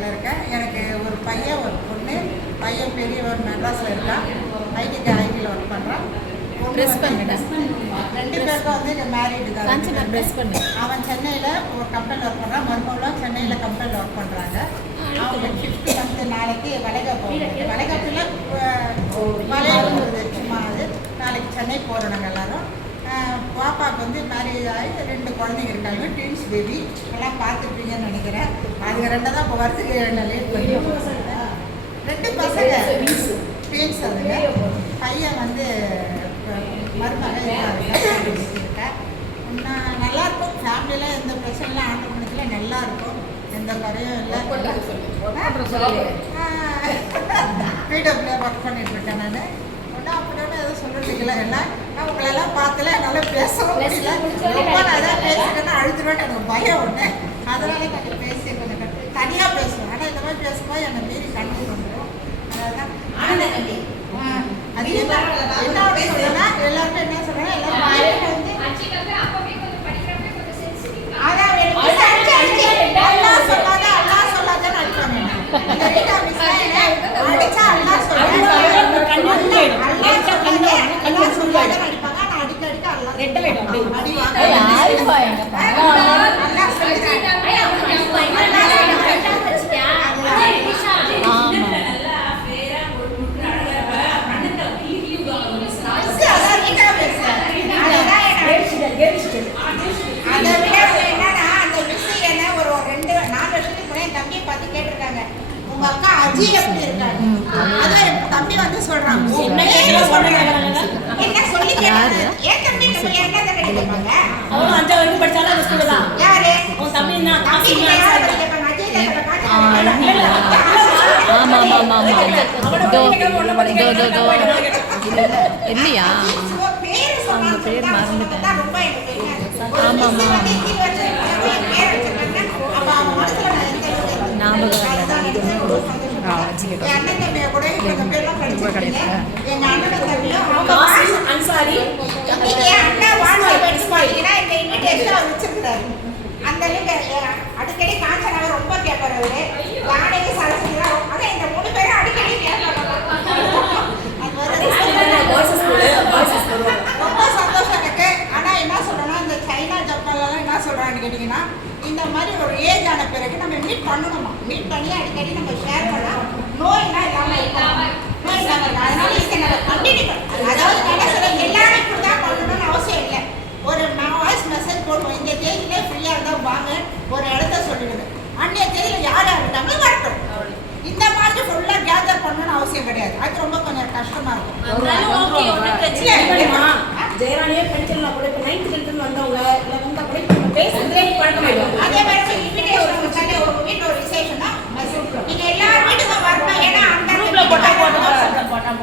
கான்டாக்டில் இருக்கேன். எனக்கு ஒரு பையன் ஒரு பொண்ணு. பையன் பெரியவர் மெட்ராஸில் இருக்கான். ஐடியில் ஒர்க் பண்ணுறான். ரெண்டு பேருக்கும் வந்து மேரீடு தான். அவன் சென்னையில் ஒரு கம்பெனியில் ஒர்க் பண்ணுறான். மருமகளும் சென்னையில் கம்பெனியில் ஒர்க் பண்ணுறாங்க. அவங்க 5th மந்த் நாளைக்கு வளைகாப்பு போகுது. வளைகாப்பில் மலையாளம் சும்மா அது நாளைக்கு சென்னை போகிறோம் நாங்கள் எல்லோரும். பாப்பாவுக்கு வந்து மேரேஜ் ஆகி 2 குழந்தைங்க இருக்காங்க. ட்வின்ஸ் பேபி எல்லாம் பார்த்துருப்பீங்கன்னு நினைக்கிறேன். அதுங்க 2 தான் இப்போ வருஷத்துக்கு லேட் பண்ணி 2 பசங்க ட்வின்ஸ். அதுங்க பையன் வந்து மருமகள் இருக்கேன். நல்லாயிருக்கும். ஃபேமிலியில் எந்த பிரச்சனைலாம் ஆண்டர் பண்ணத்துல நல்லாயிருக்கும். எந்த குறையும் இல்லை. வீடியோவில் ஒர்க் பண்ணிட்டு இருக்கேன். நான் ஒன்றும் அப்படின்னு எதுவும் சொல்லிட்டு எல்லாம் நான் உங்களெல்லாம் பார்த்துல என்னால் பேசவும் முடியல. ரொம்ப நான் எதாவது பேசிட்டேன்னா அழுதுருவேன்னு எனக்கு பயம் ஒன்று. அதனால கொஞ்சம் பேசி கொஞ்சம் தனியாக பேசுவேன். ஆனால் இந்த மாதிரி பேசும்போது என்னை மீறி கண்ட்ரோல் பண்ணுறோம். அதான் அது என்ன சொல்றேன்னா எல்லாருமே என்ன சொல்றாங்க, எல்லாரும் வந்து உங்க அக்கா அஜி எப்படி இருக்காங்க? அதான் என் தம்பி வந்து சொல்றான். என்ன சொல்லி கேட்டாரு? ஏன் தம்பி நம்ம என்ன கேட்பாங்க? அவன் 5 வரைக்கும் படிச்சாலும் அந்த ஸ்கூல்ல தான். யாரு? உன் தம்பி தான். தம்பி யாரை கேட்பாங்க? அஜய் தான் காட்டுறாங்க. இல்லையா? அவங்க பேர் மறந்துட்டேன். ரொம்ப ஞாபகம் அடிக்கடி காஞ்சனாவை ரொம்ப கேட்பாரு. அவரு வாடகை சரஸ்வதிலாம் அதான் இந்த 3 பேரும் அடிக்கடி ரொம்ப சந்தோஷம் எனக்கு. ஆனா என்ன சொல்றேன்னா, இந்த சைனா ஜப்பான்லாம் என்ன சொல்றான்னு கேட்டீங்கன்னா, இந்த மாதிரி ஒரு ஏஜ் ஆன பிறகு நம்ம மீட் பண்ணணுமா. மீட் பண்ணி அடிக்கடி நம்ம ஷேர் பண்ணா நோய்னா இல்லாம இருக்கலாம். நோய் இல்லாம இருக்கலாம். அதனால இதை நம்ம கண்டினியூ பண்ணணும். அதாவது என்ன சொல்ல, எல்லாரும் இப்படி தான் பண்ணணும்னு அவசியம் இல்லை. ஒரு வாய்ஸ் மெசேஜ் போடுவோம். இந்த தேதியிலே ஃப்ரீயாக இருந்தால் வாங்க, ஒரு இடத்த சொல்லிடுங்க. அன்றைய தேதியில் யார் யாருட்டாங்க வரட்டும். இந்த மாதிரி ஃபுல்லாக கேதர் பண்ணணும்னு அவசியம் கிடையாது. அது ரொம்ப கொஞ்சம் கஷ்டமாக இருக்கும்.